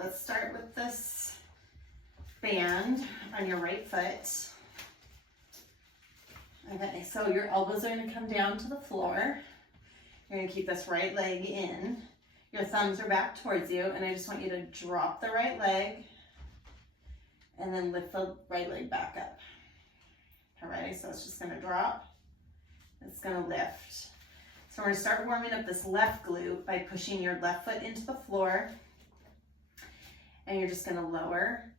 let's start with this band on your right foot. Okay, so your elbows are gonna come down to the floor. You're gonna keep this right leg in. Your thumbs are back towards you, and I just want you to drop the right leg and then lift the right leg back up. All right, so it's just gonna drop, it's gonna lift. So we're gonna start warming up this left glute by pushing your left foot into the floor, and you're just gonna lower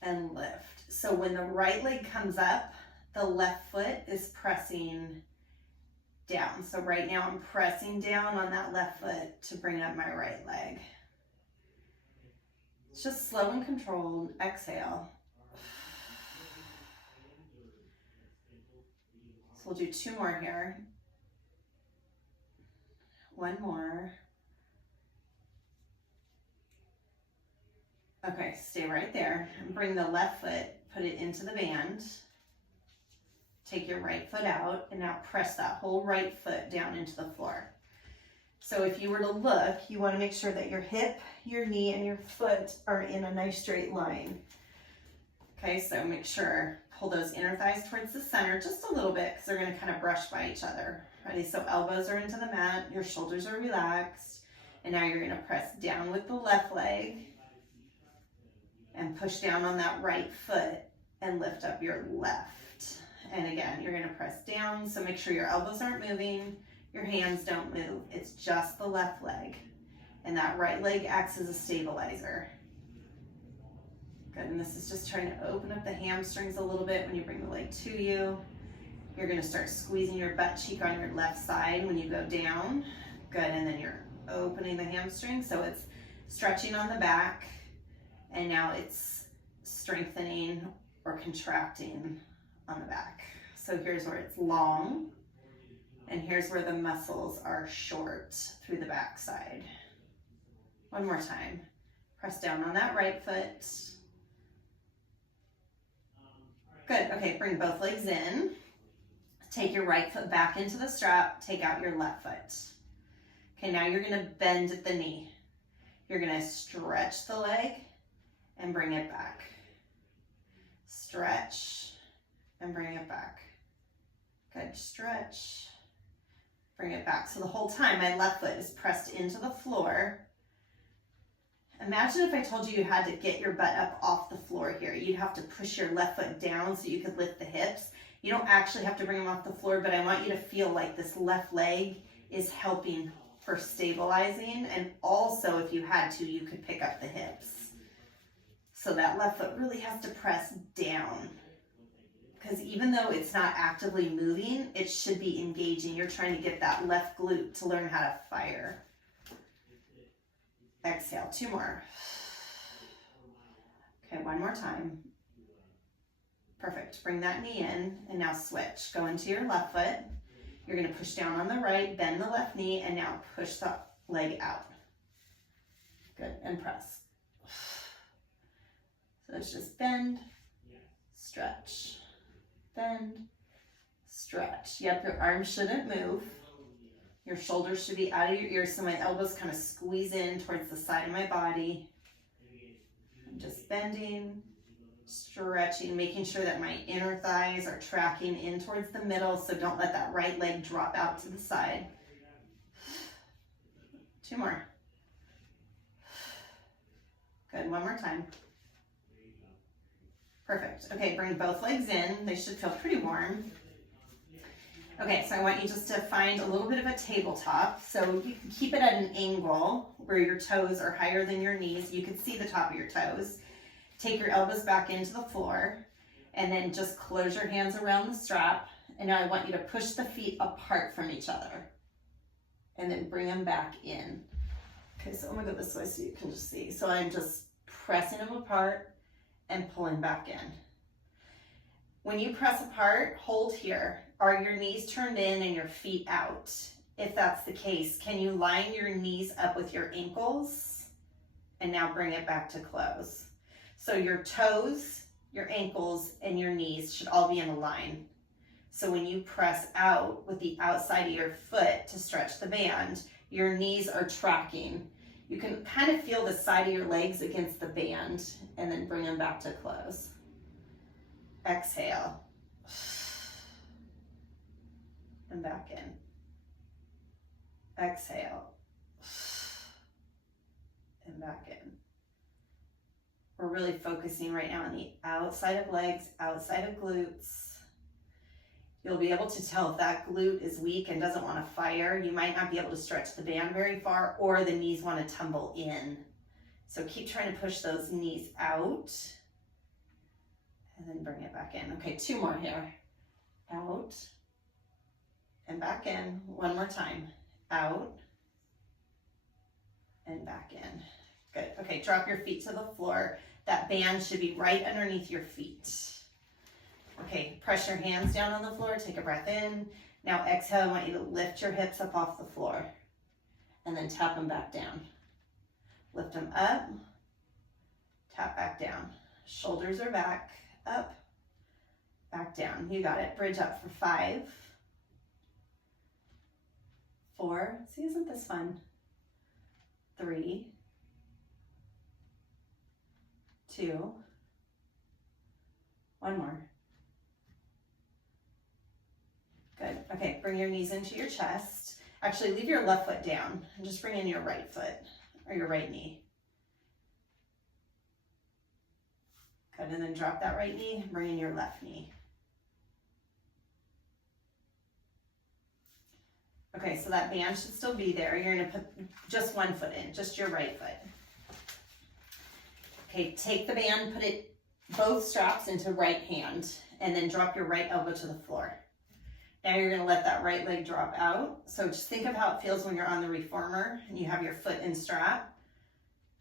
and lift. So when the right leg comes up, the left foot is pressing down. So right now I'm pressing down on that left foot to bring up my right leg. It's just slow and controlled. Exhale. So we'll do 2 more here. 1 more. Okay, stay right there and bring the left foot, put it into the band. Take your right foot out and now press that whole right foot down into the floor. So if you were to look, you want to make sure that your hip, your knee, and your foot are in a nice straight line. Okay, so make sure, pull those inner thighs towards the center just a little bit because they're going to kind of brush by each other. Ready? So elbows are into the mat, your shoulders are relaxed, and now you're going to press down with the left leg and push down on that right foot and lift up your left. And again, you're gonna press down, so make sure your elbows aren't moving, your hands don't move, it's just the left leg. And that right leg acts as a stabilizer. Good, and this is just trying to open up the hamstrings a little bit when you bring the leg to you. You're gonna start squeezing your butt cheek on your left side when you go down. Good, and then you're opening the hamstring, so it's stretching on the back, and now it's strengthening or contracting on the back. So here's where it's long, and here's where the muscles are short through the back side. 1 more time. Press down on that right foot. Good, okay, bring both legs in. Take your right foot back into the strap, take out your left foot. Okay, now you're gonna bend at the knee. You're gonna stretch the leg and bring it back. Stretch and bring it back. Good, stretch, bring it back. So the whole time my left foot is pressed into the floor. Imagine if I told you you had to get your butt up off the floor here. You'd have to push your left foot down so you could lift the hips. You don't actually have to bring them off the floor, but I want you to feel like this left leg is helping for stabilizing, and also if you had to, you could pick up the hips. So that left foot really has to press down, because even though it's not actively moving, it should be engaging. You're trying to get that left glute to learn how to fire. Exhale, 2 more. Okay, 1 more time. Perfect, bring that knee in, and now switch. Go into your left foot. You're gonna push down on the right, bend the left knee, and now push the leg out. Good, and press. So it's just bend, stretch, bend, stretch. Yep, your arms shouldn't move. Your shoulders should be out of your ears, so my elbows kind of squeeze in towards the side of my body. I'm just bending, stretching, making sure that my inner thighs are tracking in towards the middle, so don't let that right leg drop out to the side. 2 more. Good, 1 more time. Perfect. Okay, bring both legs in. They should feel pretty warm. Okay, so I want you just to find a little bit of a tabletop. So you can keep it at an angle where your toes are higher than your knees. You can see the top of your toes. Take your elbows back into the floor, and then just close your hands around the strap. And now I want you to push the feet apart from each other, and then bring them back in. Okay, so I'm gonna go this way so you can just see. So I'm just pressing them apart and pulling back in. When you press apart, hold here. Are your knees turned in and your feet out? If that's the case, can you line your knees up with your ankles? And now bring it back to close. So your toes, your ankles, and your knees should all be in a line. So when you press out with the outside of your foot to stretch the band, your knees are tracking. You can kind of feel the side of your legs against the band and then bring them back to close. Exhale. And back in. Exhale. And back in. We're really focusing right now on the outside of legs, outside of glutes. You'll be able to tell if that glute is weak and doesn't want to fire. You might not be able to stretch the band very far, or the knees want to tumble in. So keep trying to push those knees out. And then bring it back in. Okay, 2 more here. Out. And back in. 1 more time. Out. And back in. Good. Okay, drop your feet to the floor. That band should be right underneath your feet. Okay, press your hands down on the floor, take a breath in. Now exhale, I want you to lift your hips up off the floor and then tap them back down. Lift them up, tap back down. Shoulders are back, up, back down. You got it. Bridge up for 5, 4, see, isn't this fun? 3, 2, 1 more. Good. Okay, bring your knees into your chest. Actually, leave your left foot down and just bring in your right foot or your right knee. Good, and then drop that right knee, bring in your left knee. Okay, so that band should still be there. You're gonna put just 1 foot in, just your right foot. Okay, take the band, put it, both straps into right hand, and then drop your right elbow to the floor. Now you're gonna let that right leg drop out. So just think of how it feels when you're on the reformer and you have your foot in strap,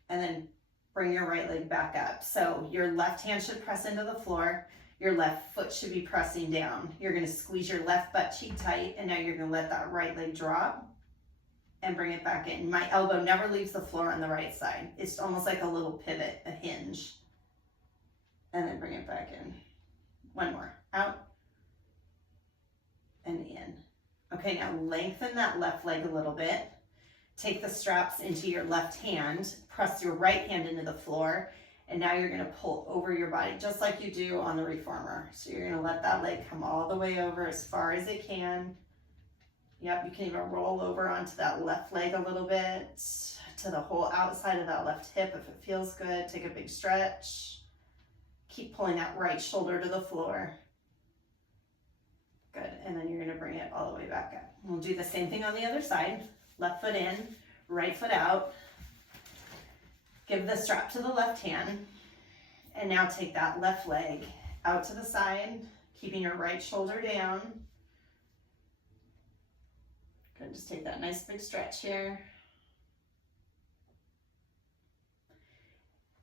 and then bring your right leg back up. So your left hand should press into the floor. Your left foot should be pressing down. You're gonna squeeze your left butt cheek tight, and now you're gonna let that right leg drop and bring it back in. My elbow never leaves the floor on the right side. It's almost like a little pivot, a hinge. And then bring it back in. 1 more, out and in. Okay, now lengthen that left leg a little bit. Take the straps into your left hand, press your right hand into the floor, and now you're gonna pull over your body, just like you do on the reformer. So you're gonna let that leg come all the way over as far as it can. Yep, you can even roll over onto that left leg a little bit, to the whole outside of that left hip if it feels good. Take a big stretch. Keep pulling that right shoulder to the floor. Good, and then you're gonna bring it all the way back up. We'll do the same thing on the other side. Left foot in, right foot out. Give the strap to the left hand, and now take that left leg out to the side, keeping your right shoulder down. Good, just take that nice big stretch here.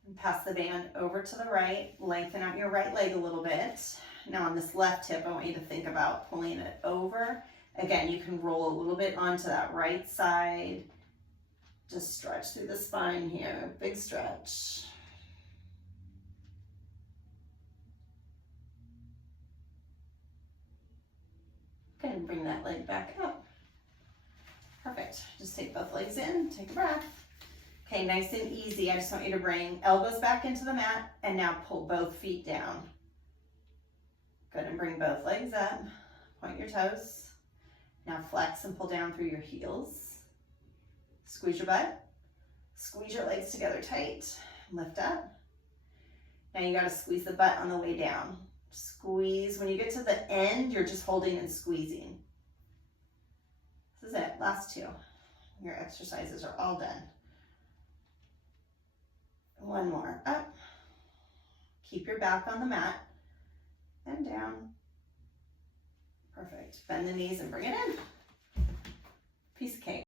And pass the band over to the right, lengthen out your right leg a little bit. Now on this left hip, I want you to think about pulling it over. Again, you can roll a little bit onto that right side. Just stretch through the spine here, big stretch. Good, and bring that leg back up. Perfect, just take both legs in, take a breath. Okay, nice and easy. I just want you to bring elbows back into the mat and now pull both feet down. Good, and bring both legs up, point your toes. Now flex and pull down through your heels. Squeeze your butt. Squeeze your legs together tight. Lift up. Now you gotta squeeze the butt on the way down. Squeeze. When you get to the end, you're just holding and squeezing. This is it, last 2. Your exercises are all done. 1 more, up. Keep your back on the mat and down. Perfect. Bend the knees and bring it in. Piece of cake.